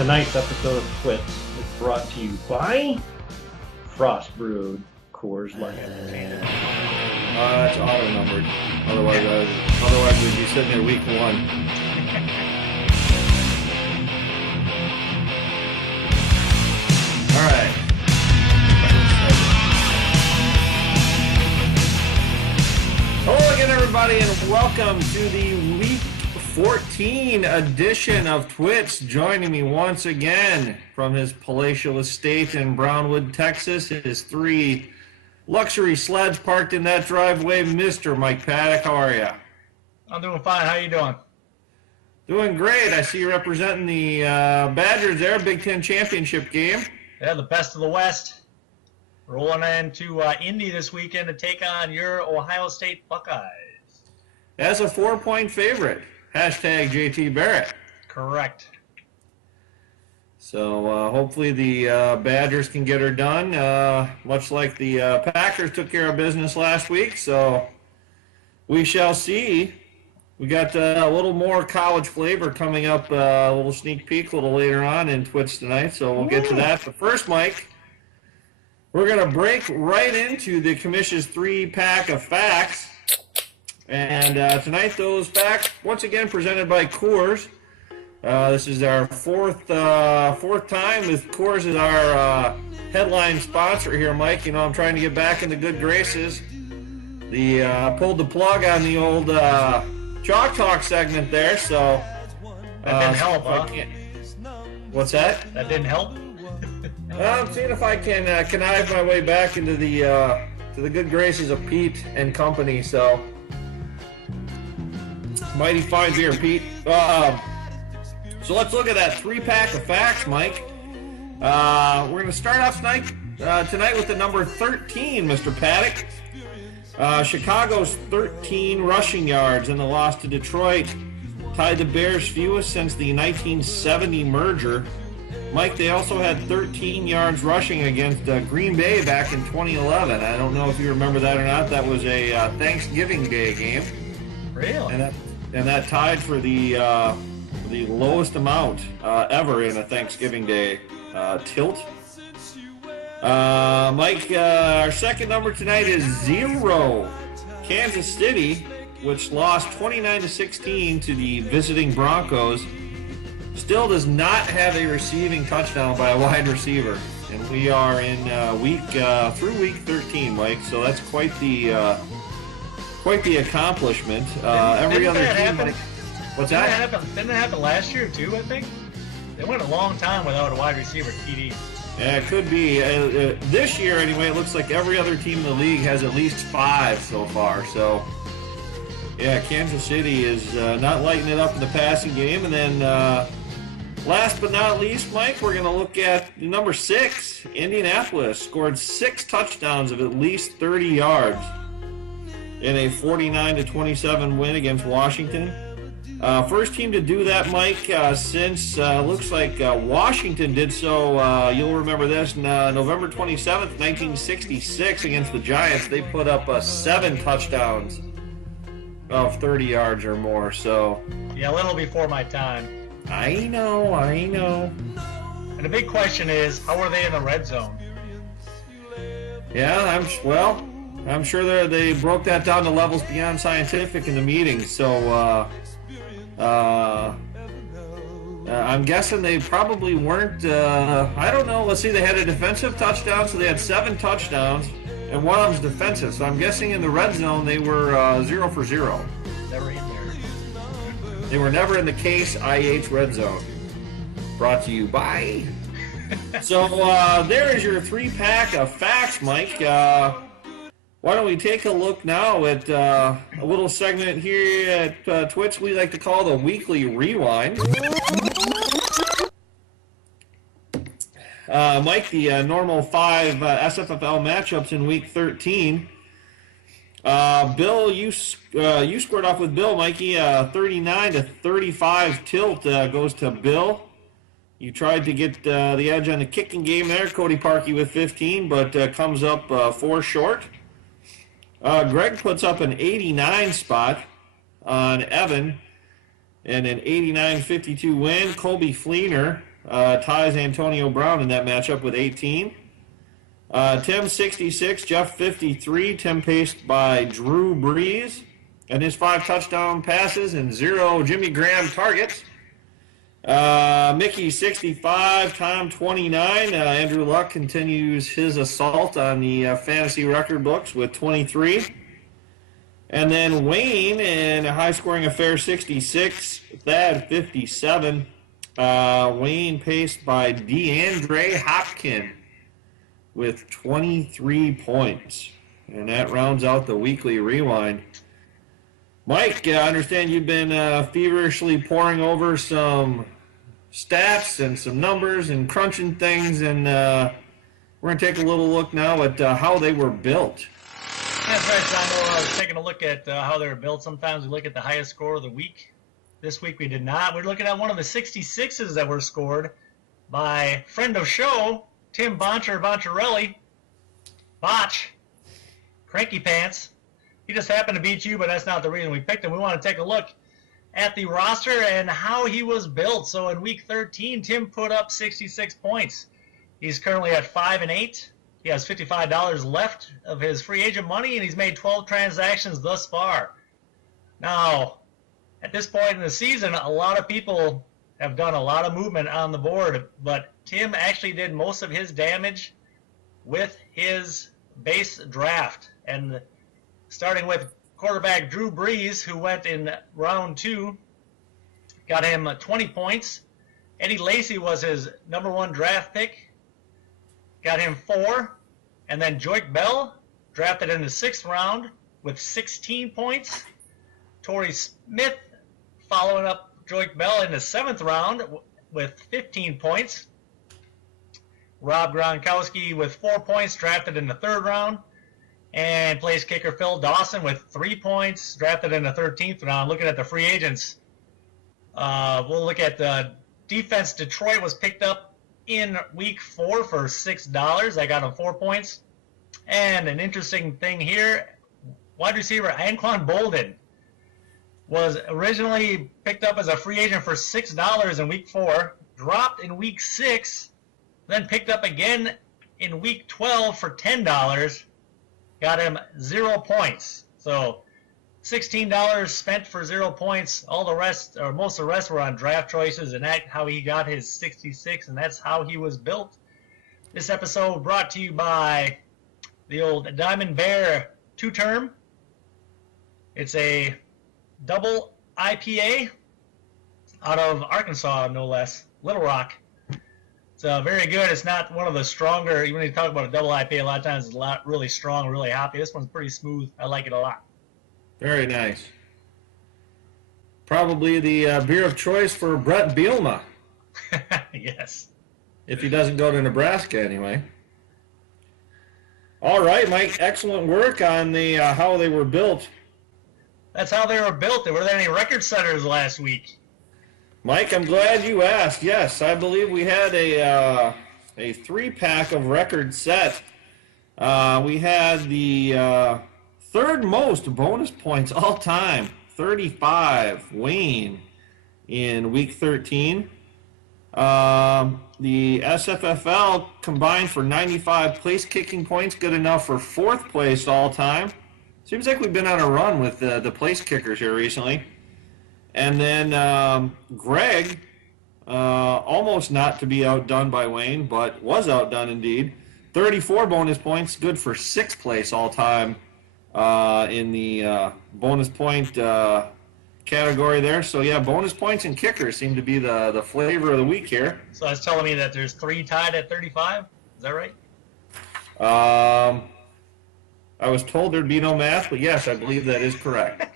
Tonight's episode of TWITS is brought to you by Frost Brewed Coors Light. It's auto-numbered. Otherwise we'd be sitting there week one. All right. Hello again, everybody, and welcome to the Week 14 edition of TWITS. Joining me once again from his palatial estate in Brownwood, Texas, his 3 luxury sleds parked in that driveway, Mr. Mike Paddock. How are you? I'm doing fine. How you doing? Doing great. I see you representing the Badgers there, Big Ten championship game. Yeah, the best of the West. Rolling into Indy this weekend to take on your Ohio State Buckeyes. As a 4-point favorite. Hashtag JT Barrett. Correct. So hopefully the Badgers can get her done, much like the Packers took care of business last week. So we shall see. We got a little more college flavor coming up, a little sneak peek a little later on in TWITS tonight. So we'll get to that. But first, Mike, we're going to break right into the Commission's 3-pack of facts. And tonight, those facts, once again, presented by Coors. This is our fourth time with Coors as our headline sponsor here, Mike. You know, I'm trying to get back into good graces. Pulled the plug on the old Chalk Talk segment there, so... That didn't help, huh? What's that? That didn't help? I'm seeing if I can connive my way back into the good graces of Pete and company, so... Mighty fine beer, Pete. So let's look at that 3-pack of facts, Mike. We're going to start off tonight with the number 13, Mr. Paddock. Chicago's 13 rushing yards in the loss to Detroit tied the Bears' fewest since the 1970 merger. Mike, they also had 13 yards rushing against Green Bay back in 2011. I don't know if you remember that or not. That was a Thanksgiving Day game. Really? And that tied for the lowest amount ever in a Thanksgiving Day tilt. Mike, our second number tonight is 0. Kansas City, which lost 29-16 to the visiting Broncos, still does not have a receiving touchdown by a wide receiver. And we are in through week 13, Mike, so that's quite the accomplishment. Every other team. What's that? Didn't it happen last year too? I think they went a long time without a wide receiver TD. Yeah, it could be. This year, anyway, it looks like every other team in the league has at least 5 so far. So, yeah, Kansas City is not lighting it up in the passing game. And then, last but not least, Mike, we're going to look at number 6. Indianapolis scored 6 touchdowns of at least 30 yards in a 49-27 win against Washington. First team to do that, Mike, since looks like Washington did so. You'll remember this, November 27th, 1966 against the Giants. They put up 7 touchdowns of 30 yards or more. So Yeah, a little before my time. I know. And the big question is, how are they in the red zone? Yeah, I'm sure they broke that down to levels beyond scientific in the meeting. So I'm guessing they probably weren't, I don't know. Let's see, they had a defensive touchdown, so they had 7 touchdowns, and one of them's defensive. So I'm guessing in the red zone they were 0 for 0. Never in there. They were never in the Case IH red zone. Brought to you by. So there is your 3-pack of facts, Mike. Why don't we take a look now at a little segment here at TWITS we like to call the Weekly Rewind. Mike, the normal 5 SFFL matchups in Week 13. Bill, you scored off with Bill, Mikey. 39-35 tilt goes to Bill. You tried to get the edge on the kicking game there. Cody Parkey with 15, but comes up 4 short. Greg puts up an 89 spot on Evan and an 89-52 win. Colby Fleener ties Antonio Brown in that matchup with 18. Tim 66, Jeff 53. Tim paced by Drew Brees and his 5 touchdown passes and 0 Jimmy Graham targets. Mickey 65, Tom 29. Andrew Luck continues his assault on the fantasy record books with 23. And then Wayne in a high-scoring affair 66, Thad 57. Wayne paced by DeAndre Hopkins with 23 points. And that rounds out the weekly rewind. Mike, I understand you've been feverishly poring over some stats and some numbers and crunching things, and we're going to take a little look now at how they were built. That's right, Sondo. I was taking a look at how they were built. Sometimes we look at the highest score of the week. This week we did not. We're looking at one of the 66s that were scored by friend of show, Tim Boncharelli. Botch. Cranky Pants. He just happened to beat you, but that's not the reason we picked him. We want to take a look at the roster and how he was built. So in week 13, Tim put up 66 points. He's currently at 5-8. He has $55 left of his free agent money, and he's made 12 transactions thus far. Now, at this point in the season, a lot of people have done a lot of movement on the board, but Tim actually did most of his damage with his base draft. And starting with quarterback Drew Brees, who went in round 2, got him 20 points. Eddie Lacy was his number 1 draft pick, got him 4. And then Joique Bell, drafted in the 6th round with 16 points. Torrey Smith following up Joique Bell in the 7th round with 15 points. Rob Gronkowski with 4 points, drafted in the 3rd round. And place kicker Phil Dawson with 3 points, drafted in the 13th round. Looking at the free agents, we'll look at the defense. Detroit was picked up in week 4 for $6. I got him 4 points. And an interesting thing here, wide receiver Anquan Bolden was originally picked up as a free agent for $6 in week 4, dropped in week 6, then picked up again in week 12 for $10. Got him 0 points. So $16 spent for 0 points. All the rest, or most of the rest, were on draft choices, and that's how he got his 66, and that's how he was built. This episode brought to you by the old Diamond Bear 2-term. It's a double IPA out of Arkansas, no less, Little Rock. It's very good. It's not one of the stronger. When you talk about a double IPA, a lot of times it's really strong, really hoppy. This one's pretty smooth. I like it a lot. Very nice. Probably the beer of choice for Brett Bielema. Yes. If he doesn't go to Nebraska anyway. All right, Mike. Excellent work on the how they were built. That's how they were built. Were there any record setters last week? Mike, I'm glad you asked. Yes, I believe we had a 3-pack of records set. We had the 3rd most bonus points all time, 35, Wayne, in week 13. The SFFL combined for 95 place kicking points, good enough for 4th place all time. Seems like we've been on a run with the place kickers here recently. And then Greg, almost not to be outdone by Wayne, but was outdone indeed. 34 bonus points, good for 6th place all time in the bonus point category there. So yeah, bonus points and kickers seem to be the flavor of the week here. So that's telling me that there's 3 tied at 35. Is that right? I was told there'd be no math, but yes, I believe that is correct.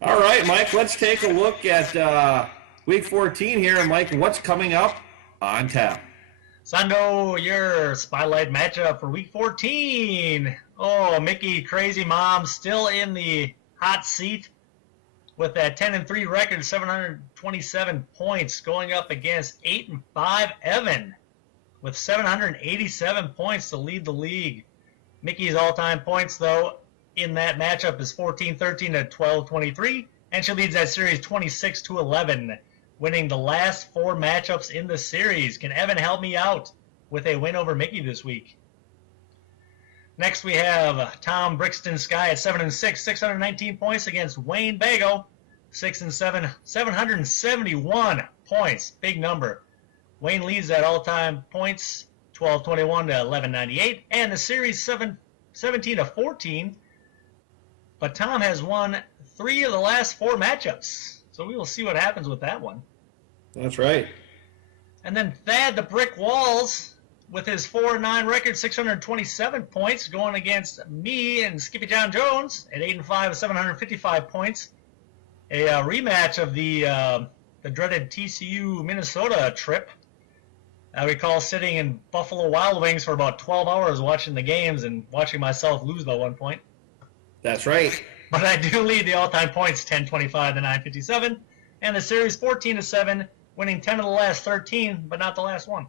All right, Mike, let's take a look at week 14 here. And Mike, what's coming up on tap? Sondo, your spotlight matchup for week 14. Oh, Mickey Crazy Mom still in the hot seat with that 10-3 record, 727 points, going up against 8-5 Evan with 787 points to lead the league. Mickey's all-time points, though, in that matchup is 14-13 to 12-23, and she leads that series 26-11. winning the last 4 matchups in the series. Can Evan help me out with a win over Mickey this week? Next, we have Tom Brixton Sky at 7-6, 619 points against Wayne Bago, 6-7, 771 points. Big number. Wayne leads at all-time points, 1221 to 1198, and the series 17-14. But Tom has won 3 of the last 4 matchups, so we will see what happens with that one. That's right. And then Thad the Brick Walls with his 4-9 record, 627 points, going against me and Skippy John Jones at 8-5 with 755 points. A rematch of the dreaded TCU Minnesota trip. I recall sitting in Buffalo Wild Wings for about 12 hours watching the games and watching myself lose by 1 point. That's right. But I do lead the all-time points, 10-25 to 957, and the series 14-7, winning 10 of the last 13, but not the last one.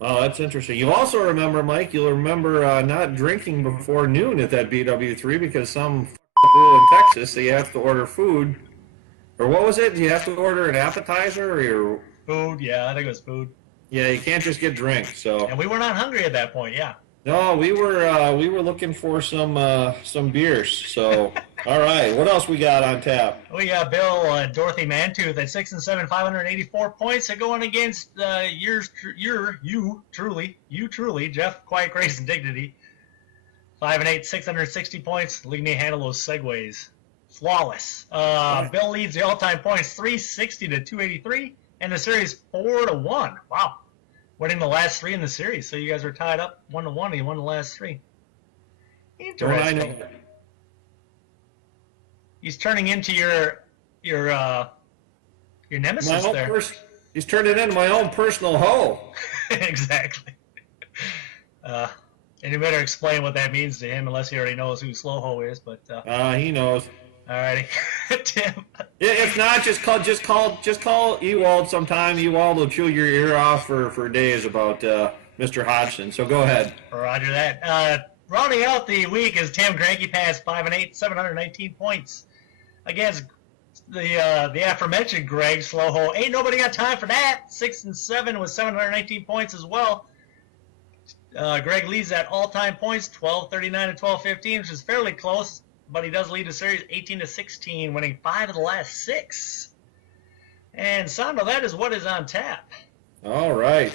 Oh, that's interesting. You also remember, Mike, you'll remember not drinking before noon at that BW3 because some rule in Texas, so you have to order food. Or what was it? You have to order an appetizer or your... Food, yeah, I think it was food. Yeah, you can't just get drinks, so... And we were not hungry at that point, yeah. No, we were looking for some beers, so... All right, what else we got on tap? We got Bill Dorothy Mantooth at 6-7, 584 points, and going against you truly, Jeff Quiet Grace and Dignity, 5-8, 660 points. Look at me handle those segues, flawless. Bill leads the all-time points, 360 to 283, and the series 4-1. Wow, winning the last 3 in the series. So you guys are tied up 1-1, and you won the last 3. Interesting. He's turning into your nemesis there. He's turning into my own personal hoe. Exactly. And you better explain what that means to him, unless he already knows who Slow Ho is. But he knows. All righty, Tim. If not, just call Ewald sometime. Ewald will chew your ear off for days about Mr. Hodgson. So go ahead. Roger that. Rounding out the week is Tim Cranky Pass, 5-8, 719 points against the aforementioned Greg Slowho. Ain't nobody got time for that. 6-7 with 719 points as well. Greg leads at all-time points, 1239 and 1215, which is fairly close, but he does lead the series 18-16, winning 5 of the last 6. And Sondo, that is what is on tap. All right.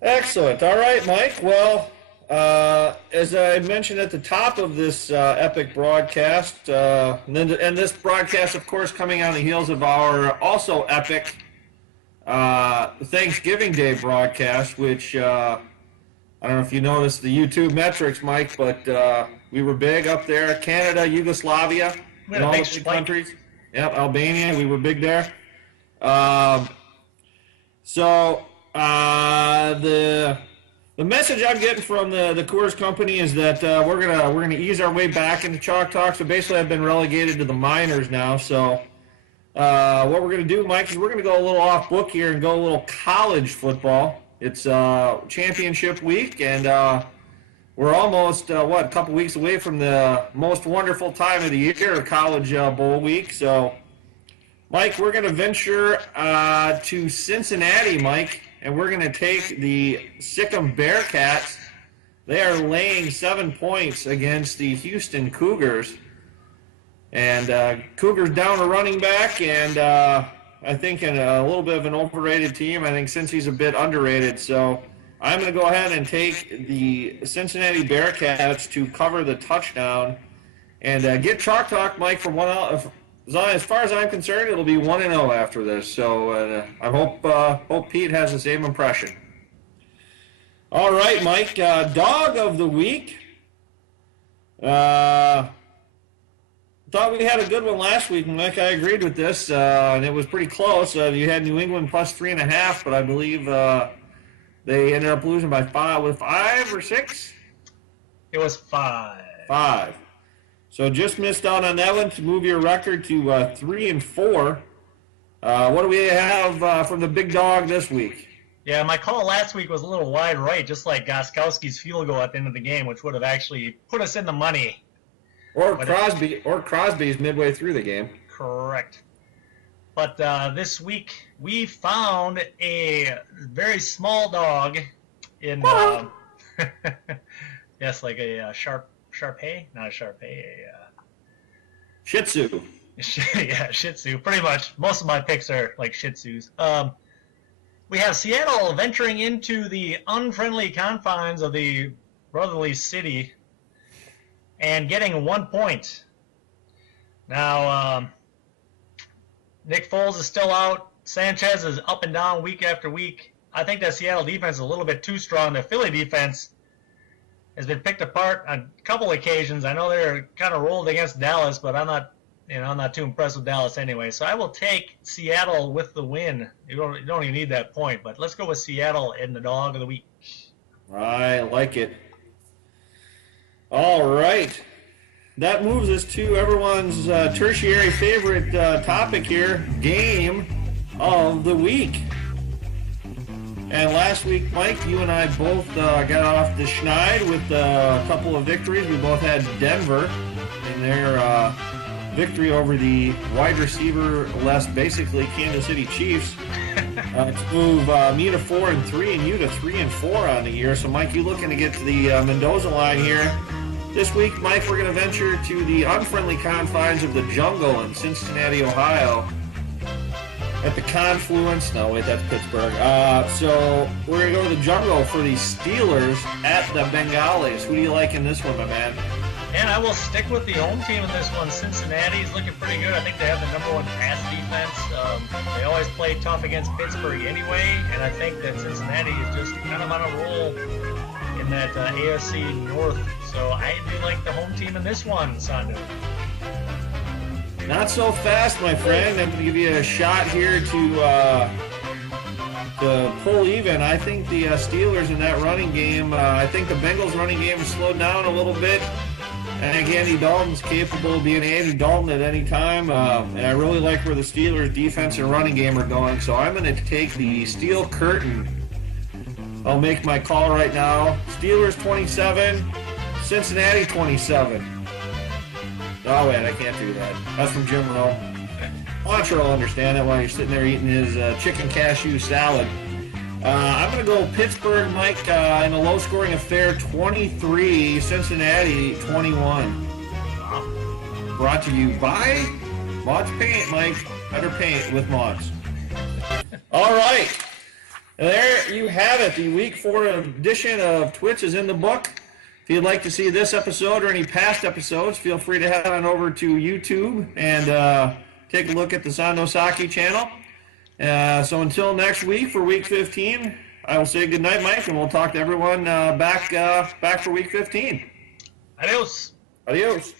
Excellent. All right, Mike. Well, as I mentioned at the top of this epic broadcast, and this broadcast, of course, coming on the heels of our also epic Thanksgiving Day broadcast, which I don't know if you noticed the YouTube metrics, Mike, but we were big up there. Canada, Yugoslavia, and all the big countries. Yep, Albania, we were big there. The message I'm getting from the Coors Company is that we're gonna ease our way back into Chalk Talk. So basically, I've been relegated to the minors now. So what we're gonna do, Mike, is we're gonna go a little off book here and go a little college football. It's championship week, and we're almost a couple weeks away from the most wonderful time of the year, College Bowl week. So, Mike, we're gonna venture to Cincinnati, Mike. And we're going to take the Sikkim Bearcats. They are laying 7 points against the Houston Cougars. And Cougars down a running back, and I think in a little bit of an overrated team. I think Cincy's a bit underrated. So I'm going to go ahead and take the Cincinnati Bearcats to cover the touchdown. And get Chalk Talk, Mike, for one out. As far as I'm concerned, it'll be 1-0 after this. So I hope Pete has the same impression. All right, Mike. Dog of the week. Thought we had a good one last week, Mike. I agreed with this, and it was pretty close. You had New England plus 3.5, but I believe they ended up losing by 5. Was it 5 or 6? It was 5. 5. So just missed out on that one to move your record to 3-4. What do we have from the big dog this week? Yeah, my call last week was a little wide right, just like Goskowski's field goal at the end of the game, which would have actually put us in the money. Or Crosby's midway through the game. Correct. But this week we found a very small dog in, yes, like a Shar-Pei, not a Shar-Pei, Shih Tzu. yeah, Shih Tzu. Pretty much, most of my picks are like Shih Tzus. We have Seattle venturing into the unfriendly confines of the brotherly city and getting 1 point. Now, Nick Foles is still out. Sanchez is up and down week after week. I think that Seattle defense is a little bit too strong. The Philly defense has been picked apart on a couple occasions. I know they're kind of rolled against Dallas, but I'm not too impressed with Dallas anyway. So I will take Seattle with the win. You don't even need that point, but let's go with Seattle in the dog of the week. I like it. All right. That moves us to everyone's tertiary favorite topic here, game of the week. And last week, Mike, you and I both got off the schneid with a couple of victories. We both had Denver in their victory over the wide receiver-less, basically, Kansas City Chiefs to move me to 4-3 and you to 3-4 on the year. So, Mike, you looking to get to the Mendoza line here. This week, Mike, we're going to venture to the unfriendly confines of the jungle in Cincinnati, Ohio. At the confluence, no wait, that's Pittsburgh. So we're going to go to the jungle for the Steelers at the Bengalis. Who do you like in this one, my man? And I will stick with the home team in this one. Cincinnati's looking pretty good. I think they have the number one pass defense. They always play tough against Pittsburgh anyway, and I think that Cincinnati is just kind of on a roll in that AFC North. So I do like the home team in this one, Sondo. Not so fast, my friend. I'm going to give you a shot here to pull even. I think the Steelers in that running game, I think the Bengals running game has slowed down a little bit. I think Andy Dalton's capable of being Andy Dalton at any time. And I really like where the Steelers defense and running game are going. So I'm going to take the Steel Curtain. I'll make my call right now. Steelers 27, Cincinnati 27. Oh, wait, I can't do that. That's from Jim Rowe. Quantra will understand that while you're sitting there eating his chicken cashew salad. I'm going to go Pittsburgh, Mike, in a low-scoring affair, 23, Cincinnati 21. Brought to you by Mott's Paint, Mike. Better paint with Mott's. All right. There you have it. The Week 4 edition of TWITS is in the book. If you'd like to see this episode or any past episodes, feel free to head on over to YouTube and take a look at the Sondo Saki channel. So until next week for Week 15, I will say goodnight, Mike, and we'll talk to everyone back for Week 15. Adios. Adios.